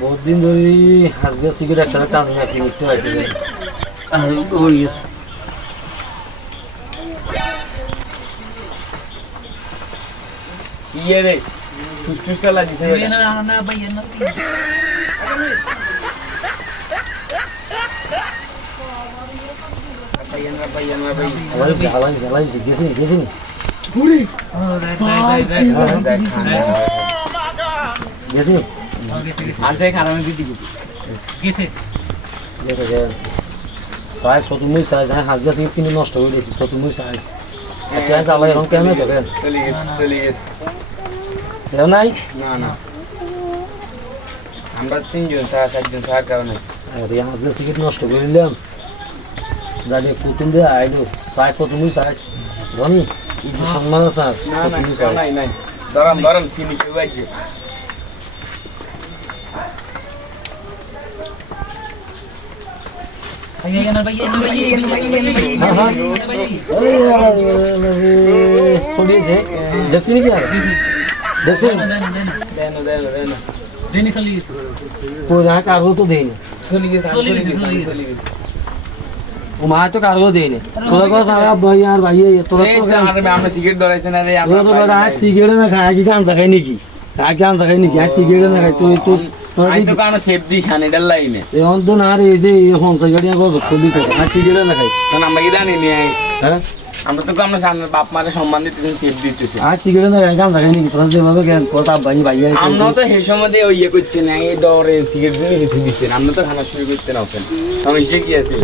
বহুত দিন ধরে আজকে সিগারেট একটা টান না কি একটু আইতে যায় আর ওরিস ইয়ে রে টুস চালা দিছে না ভাই না হালাই হালাই হালাই গেছি গেছি ঘুরে গেছি আর যাই খারাপ দিদি গেছে দেখো যে সাইজ শতমুই সাইজ হ্যাঁ হাঁস গাছ কিন্তু নষ্ট হয়ে গেছে শতমুই সাইজ একটা জ্বালাই এখন কেমন দেবেন চলে গেছে কেউ নাই না না আমরা তিনজন সারা চারজন সারা কারণে আরে হাঁস গাছ কিন্তু নষ্ট করে নিলাম জানি কুতুম দিয়ে আইলো সাইজ শতমুই সাইজ জানি একটু সম্মান আছে আর না না শতমুই সাইজ নাই নাই ধরাম তিনি কেউ আইছে ভাই না ভাই চলিয়েছে দেখছি নাকি আর দেখছেন দেন দেনি চলি গেছে কই না কারো তো দেয়নি চলে গেছে চলে গেছে। ও মা তো কারো দেয়নি তোরা কথা সারা ভাই আর ভাই তোরা তো আমরা সিগারেট ধরাইছে না রে তোরা তো বড় আজ সিগারেট না খায় কি গাঞ্জা খাই নাকি আগে গাঞ্জা খাই নাকি আজ সিগারেট না খাই তুই তো আমি তো কারণ সেফ দি খান এটার লাইনে এখন তো না রে এই যে হংসা গাড়ি গজ খুলি খাই আজ সিগারেট না খাই কারণ আমরা কি জানি নি হ্যাঁ আমরা তো আমরা সামনে বাপ মারে সম্মান দিতেছেন সেফ দিতেছি আজ সিগারেট না খাই গাঞ্জা খাই নাকি তোরা যেভাবে জ্ঞান কথা ভাই ভাই আমরা তো সেই সময় দিয়ে ইয়ে করছি না এই ডরে সিগারেট নিয়ে দিচ্ছেন আমরা তো খানা শুরু করতে না ওখানে আমি সে কি আছে